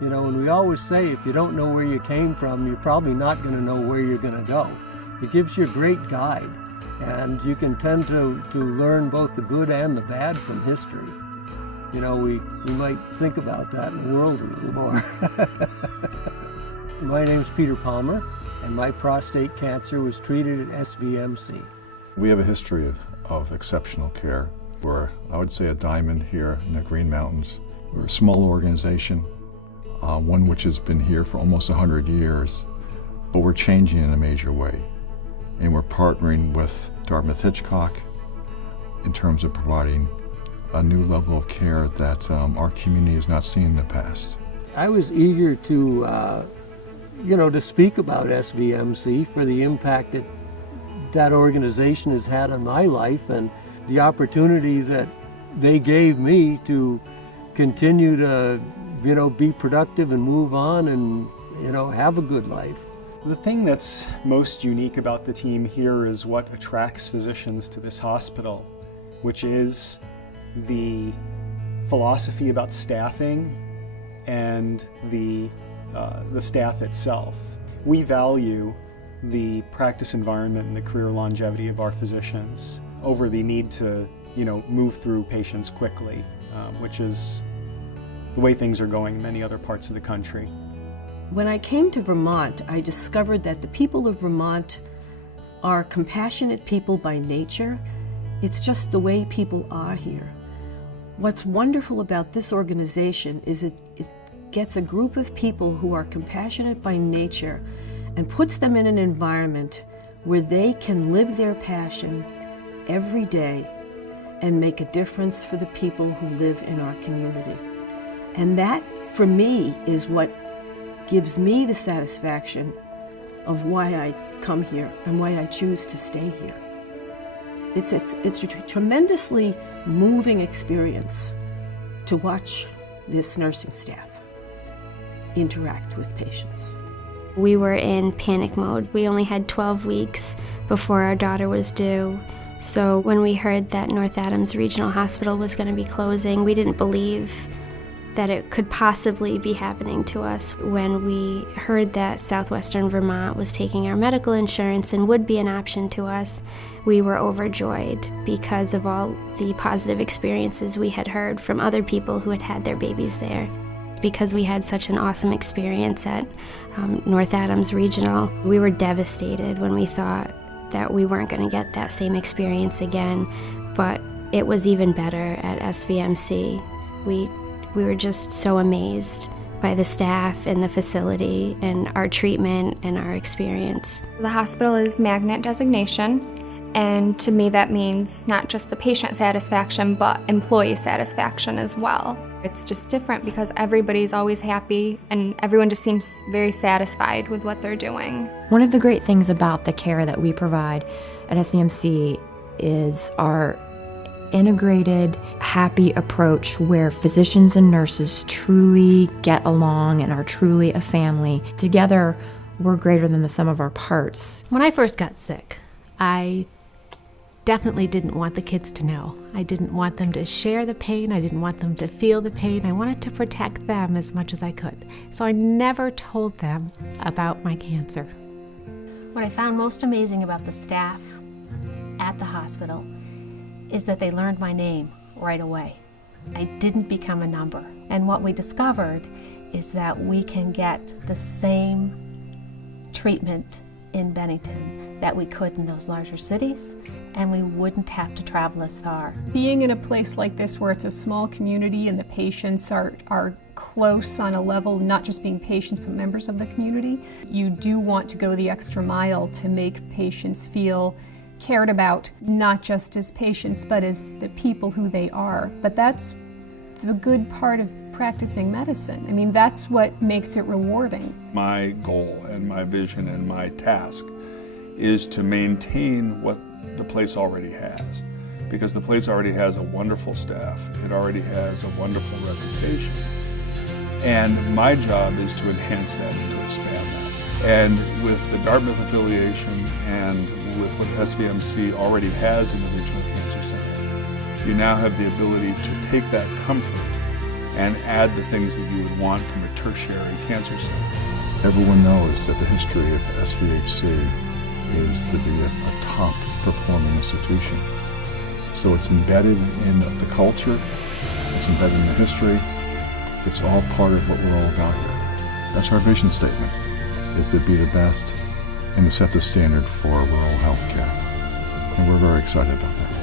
You know, and we always say if you don't know where you came from, you're probably not going to know where you're going to go. It gives you a great guide, and you can tend to learn both the good and the bad from history. You know, we might think about that in the world a little more. My name's Peter Palmer, and my prostate cancer was treated at SVMC. We have a history of exceptional care. We're, I would say, a diamond here in the Green Mountains. We're a small organization, one which has been here for almost 100 years, but we're changing in a major way. And we're partnering with Dartmouth-Hitchcock in terms of providing a new level of care that our community has not seen in the past. I was eager to, to speak about SVMC for the impact that organization has had on my life and the opportunity that they gave me to continue to, be productive and move on and, have a good life. The thing that's most unique about the team here is what attracts physicians to this hospital, which is the philosophy about staffing and the staff itself. We value the practice environment and the career longevity of our physicians over the need to, move through patients quickly, which is the way things are going in many other parts of the country. When I came to Vermont, I discovered that the people of Vermont are compassionate people by nature. It's just the way people are here. What's wonderful about this organization is it gets a group of people who are compassionate by nature and puts them in an environment where they can live their passion every day and make a difference for the people who live in our community. And that, for me, is what gives me the satisfaction of why I come here and why I choose to stay here. It's a tremendously moving experience to watch this nursing staff interact with patients. We were in panic mode. We only had 12 weeks before our daughter was due. So when we heard that North Adams Regional Hospital was going to be closing, we didn't believe that it could possibly be happening to us. When we heard that Southwestern Vermont was taking our medical insurance and would be an option to us, we were overjoyed because of all the positive experiences we had heard from other people who had had their babies there. Because we had such an awesome experience at North Adams Regional, we were devastated when we thought that we weren't going to get that same experience again, but it was even better at SVMC. We were just so amazed by the staff and the facility and our treatment and our experience. The hospital is magnet designation, and to me that means not just the patient satisfaction, but employee satisfaction as well. It's just different because everybody's always happy and everyone just seems very satisfied with what they're doing. One of the great things about the care that we provide at SVMC is our integrated, happy approach where physicians and nurses truly get along and are truly a family. Together, we're greater than the sum of our parts. When I first got sick, I definitely didn't want the kids to know. I didn't want them to share the pain. I didn't want them to feel the pain. I wanted to protect them as much as I could. So I never told them about my cancer. What I found most amazing about the staff at the hospital is that they learned my name right away. I didn't become a number. And what we discovered is that we can get the same treatment in Bennington that we could in those larger cities, and we wouldn't have to travel as far. Being in a place like this where it's a small community and the patients are close on a level, not just being patients but members of the community, you do want to go the extra mile to make patients feel cared about, not just as patients but as the people who they are. But that's the good part of practicing medicine. I mean, that's what makes it rewarding. My goal and my vision and my task is to maintain what the place already has, because the place already has a wonderful staff, it already has a wonderful reputation, and my job is to enhance that and to expand that. And with the Dartmouth affiliation and with what SVMC already has in the Regional Cancer Center, you now have the ability to take that comfort and add the things that you would want from a tertiary cancer center. Everyone knows that the history of SVHC is to be a top performing institution. So it's embedded in the culture, it's embedded in the history, it's all part of what we're all about here. That's our vision statement, is to be the best and to set the standard for rural health care. And we're very excited about that.